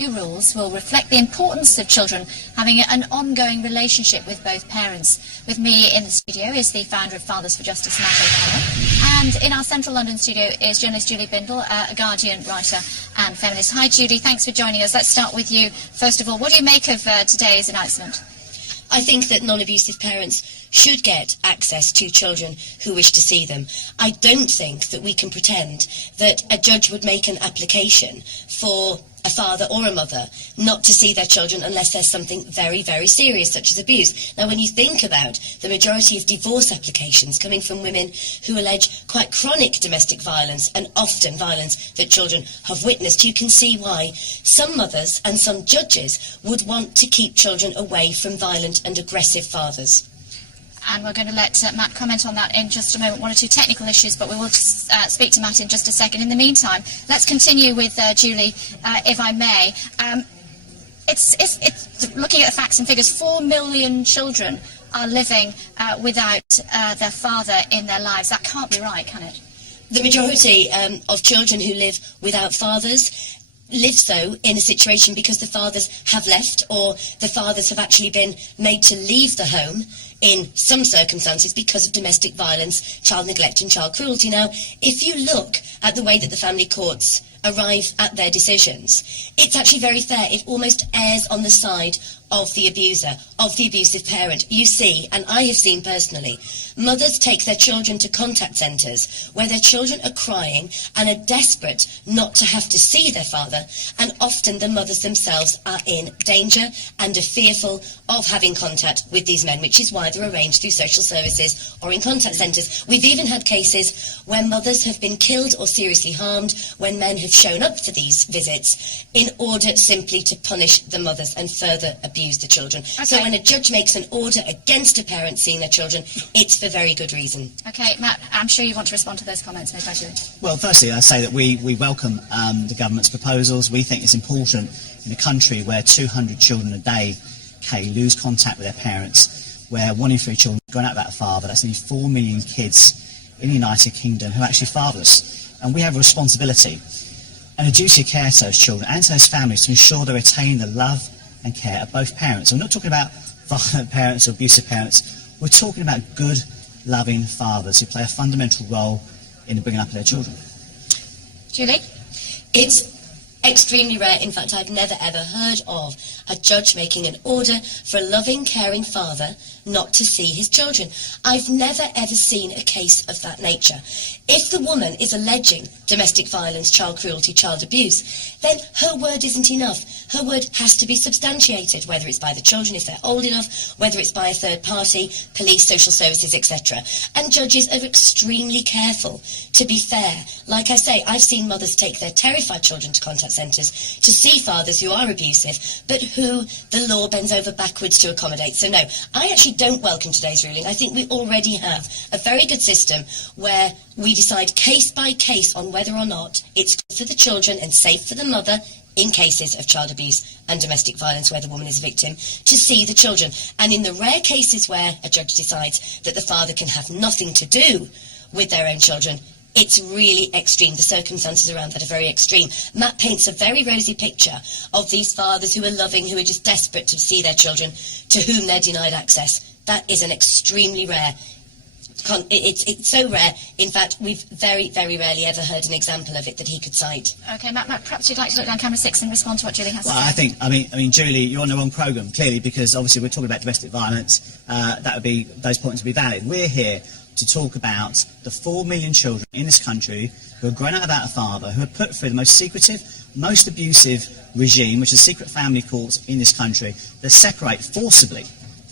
New rules will reflect the importance of children having an ongoing relationship with both parents. With me in the studio is the founder of Fathers for Justice, Milo, and in our central London studio is journalist Julie Bindel, a Guardian writer and feminist. Hi Julie, thanks for joining us. Let's start with you. First of all, what do you make of today's announcement? I think that non-abusive parents should get access to children who wish to see them. I don't think that we can pretend that a judge would make an application for a father or a mother not to see their children unless there's something very, very serious, such as abuse. Now, when you think about the majority of divorce applications coming from women who allege quite chronic domestic violence and often violence that children have witnessed, you can see why some mothers and some judges would want to keep children away from violent and aggressive fathers. And we're going to let Matt comment on that in just a moment. One or two technical issues, but we will speak to Matt in just a second. In the meantime, let's continue with Julie, if I may. It's looking at the facts and figures. 4 million children are living without their father in their lives. That can't be right, can it? The majority of children who live without fathers live so in a situation because the fathers have left, or the fathers have actually been made to leave the home in some circumstances because of domestic violence, child neglect and child cruelty. Now, if you look at the way that the family courts arrive at their decisions, it's actually very fair. It almost errs on the side of the abuser, of the abusive parent. You see, and I have seen personally, mothers take their children to contact centres where their children are crying and are desperate not to have to see their father, and often the mothers themselves are in danger and are fearful of having contact with these men, which is why they're arranged through social services or in contact centres. We've even had cases where mothers have been killed or seriously harmed when men have shown up for these visits in order simply to punish the mothers and further abuse the children. Okay. So when a judge makes an order against a parent seeing their children, it's for very good reason. Okay, Matt, I'm sure you want to respond to those comments, maybe I do. Well, firstly, I say that we welcome the government's proposals. We think it's important in a country where 200 children a day lose contact with their parents, where 1 in 3 children are going out without a father. That's nearly 4 million kids in the United Kingdom who are actually fatherless. And we have a responsibility and a duty of care to those children and to those families to ensure they retain the love and care of both parents. And we're not talking about violent parents or abusive parents. We're talking about good, loving fathers who play a fundamental role in the bringing up of their children. Julie? It's extremely rare. In fact, I've never ever heard of a judge making an order for a loving, caring father not to see his children. I've never ever seen a case of that nature. If the woman is alleging domestic violence, child cruelty, child abuse, then her word isn't enough. Her word has to be substantiated, whether it's by the children if they're old enough, whether it's by a third party, police, social services, etc. And judges are extremely careful to be fair. Like I say, I've seen mothers take their terrified children to contact centres to see fathers who are abusive, but who the law bends over backwards to accommodate. So no, I actually don't welcome today's ruling. I think we already have a very good system where we decide case by case on whether or not it's good for the children and safe for the mother in cases of child abuse and domestic violence where the woman is a victim to see the children. And in the rare cases where a judge decides that the father can have nothing to do with their own children, it's really extreme. The circumstances around that are very extreme. Matt paints a very rosy picture of these fathers who are loving, who are just desperate to see their children, to whom they're denied access. That is an extremely rare. It's so rare. In fact, we've very, very rarely ever heard an example of it that he could cite. Okay, Matt, perhaps you'd like to look down camera 6 and respond to what Julie has to say. I mean, Julie, you're on the wrong programme, clearly, because obviously we're talking about domestic violence. Those points would be valid. We're here to talk about the 4 million children in this country who are grown out without a father, who are put through the most secretive, most abusive regime, which is secret family courts in this country, that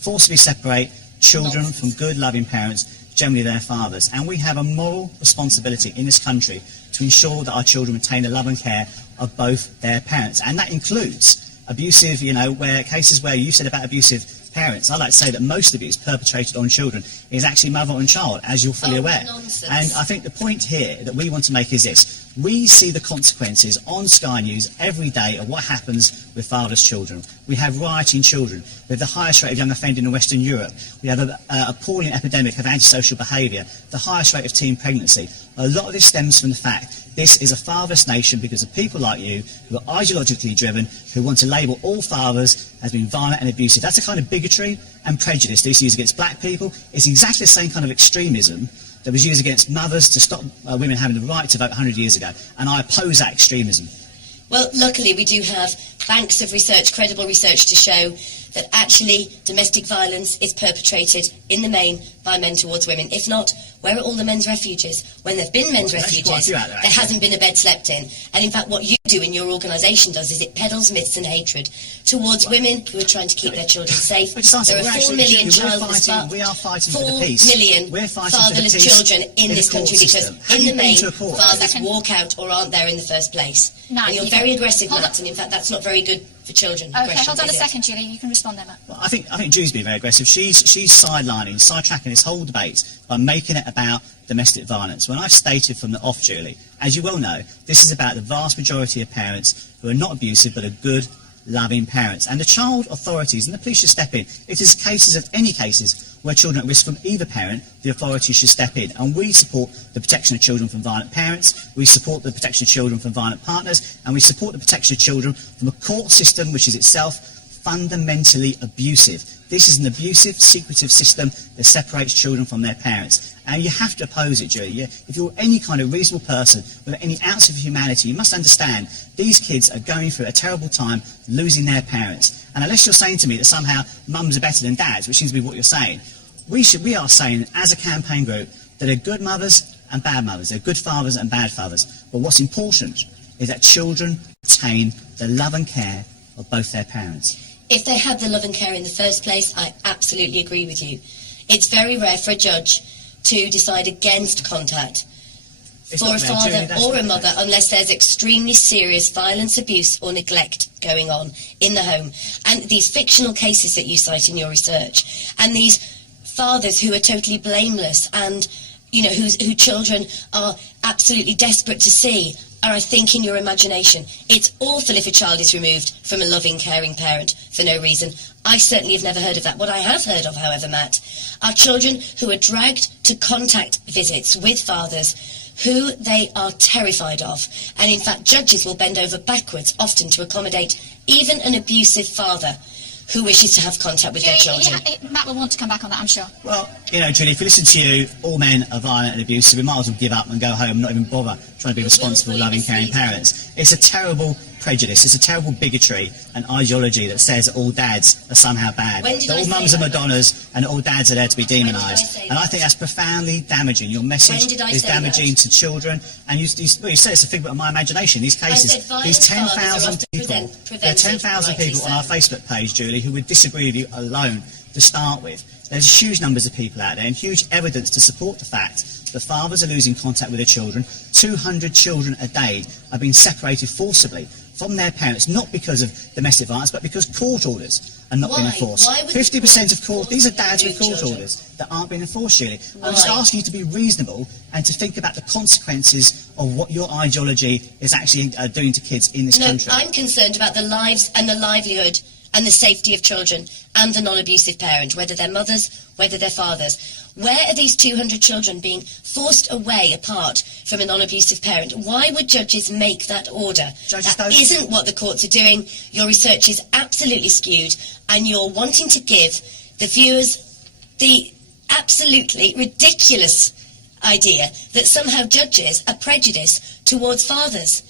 forcibly separate children from good, loving parents, generally their fathers. And we have a moral responsibility in this country to ensure that our children retain the love and care of both their parents. And that includes abusive, where cases where you said about abusive parents. I like to say that most abuse perpetrated on children is actually mother and child, as you're fully aware. Nonsense. And I think the point here that we want to make is this. We see the consequences on Sky News every day of what happens with fatherless children. We have rioting children. We have the highest rate of young offending in Western Europe. We have an appalling epidemic of antisocial behaviour, the highest rate of teen pregnancy. A lot of this stems from the fact this is a fatherless nation because of people like you who are ideologically driven, who want to label all fathers as being violent and abusive. That's a kind of bigotry and prejudice they use against black people. It's exactly the same kind of extremism that was used against mothers to stop women having the right to vote 100 years ago. And I oppose that extremism. Well, luckily we do have banks of research, credible research, to show that actually domestic violence is perpetrated in the main by men towards women. If not, where are all the men's refuges? When there have been men's refuges, there hasn't been a bed slept in. And in fact, what you do in your organisation does is it peddles myths and hatred towards women who are trying to keep their children safe. There are 4 million fatherless children in this country because in the main, fathers walk out or aren't there in the first place. And you're very aggressive, Matt, and in fact that's not very good for children. Okay, hold on a second, Julie. You can respond there, Matt. Well, I think Julie's being very aggressive. She's sidetracking this whole debate by making it about domestic violence. When I've stated from the off, Julie, as you well know, this is about the vast majority of parents who are not abusive but are good, loving parents. And the child authorities and the police should step in. It is any cases where children are at risk from either parent, the authorities should step in. And we support the protection of children from violent parents, we support the protection of children from violent partners, and we support the protection of children from a court system which is itself fundamentally abusive. This is an abusive, secretive system that separates children from their parents. And you have to oppose it, Julie. If you're any kind of reasonable person with any ounce of humanity, you must understand these kids are going through a terrible time losing their parents. And unless you're saying to me that somehow mums are better than dads, which seems to be what you're saying, we are saying as a campaign group that there are good mothers and bad mothers, there are good fathers and bad fathers. But what's important is that children attain the love and care of both their parents. If they had the love and care in the first place, I absolutely agree with you. It's very rare for a judge to decide against contact for a father or a mother unless there's extremely serious violence, abuse or neglect going on in the home. And these fictional cases that you cite in your research, and these fathers who are totally blameless and, you know, who children are absolutely desperate to see, are, I think, in your imagination. It's awful if a child is removed from a loving, caring parent for no reason. I certainly have never heard of that. What I have heard of, however, Matt, are children who are dragged to contact visits with fathers who they are terrified of. And in fact, judges will bend over backwards often to accommodate even an abusive father who wishes to have contact with their children. Matt will want to come back on that, I'm sure. Well, you know, Julie, if we listen to you, all men are violent and abusive. We might as well give up and go home and not even bother trying to be responsible, loving, caring parents. It's a terrible prejudice. It's a terrible bigotry and ideology that says that all dads are somehow bad. That all mums are Madonnas and all dads are there to be demonised. And I think that's profoundly damaging. Your message is damaging to children. And you say it's a figment of my imagination. These cases, these 10,000 people, there are 10,000 people on our Facebook page, Julie, who would disagree with you alone to start with. There's huge numbers of people out there and huge evidence to support the fact that fathers are losing contact with their children. 200 children a day are being separated forcibly from their parents, not because of domestic violence, but because court orders are not being enforced. 50% of court, these are dads with court orders that aren't being enforced, Julie. I'm just asking you to be reasonable and to think about the consequences of what your ideology is actually doing to kids in this country. I'm concerned about the lives and the livelihood and the safety of children and the non-abusive parent, whether they're mothers, whether they're fathers. Where are these 200 children being forced away apart from a non-abusive parent? Why would judges make that order? That isn't what the courts are doing. Your research is absolutely skewed, and you're wanting to give the viewers the absolutely ridiculous idea that somehow judges are prejudiced towards fathers.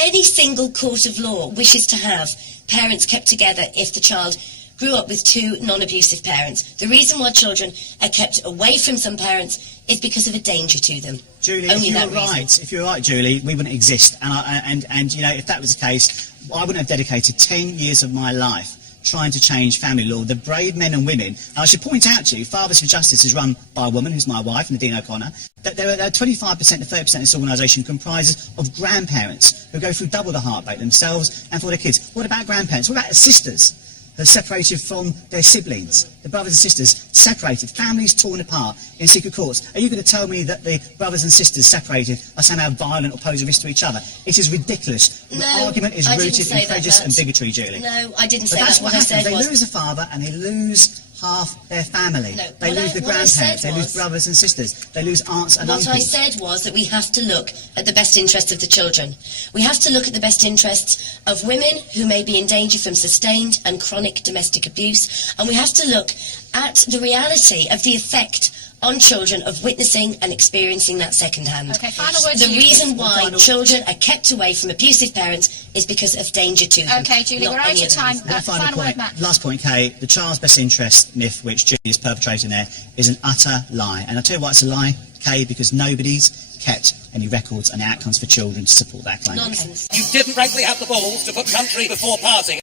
Any single court of law wishes to have parents kept together if the child grew up with two non-abusive parents. The reason why children are kept away from some parents is because of a danger to them. Julie, if you're right, Julie, we wouldn't exist. And you know, if that was the case, I wouldn't have dedicated 10 years of my life trying to change family law. The brave men and women, and I should point out to you, Fathers for Justice is run by a woman who's my wife, Nadine O'Connor, that there are 25% to 30% of this organisation comprises of grandparents who go through double the heartbreak themselves and for their kids. What about grandparents? What about sisters? are separated from their siblings, the brothers and sisters, separated, families torn apart in secret courts. Are you going to tell me that the brothers and sisters separated are somehow violent or pose a risk to each other? It is ridiculous. No, the argument is rooted in prejudice and bigotry, Julie. No, I didn't say but that's that. what What I happens. said was... They lose a father and they lose half their family. No, they lose the grandparents, they lose was, brothers and sisters, they lose aunts and uncles. What I said was that we have to look at the best interests of the children. We have to look at the best interests of women who may be in danger from sustained and chronic domestic abuse, and we have to look at the reality of the effect on children of witnessing and experiencing that second-hand. Okay, final word The to you, reason why children are kept away from abusive parents is because of danger to them. Okay, Julie, we're out of time. Final word, point, Matt. last point, Kay. The child's best interest myth which Julie is perpetrating there is an utter lie. And I'll tell you why it's a lie, Kay, because nobody's kept any records and outcomes for children to support that claim. Nonsense. You didn't frankly have the balls to put country before party.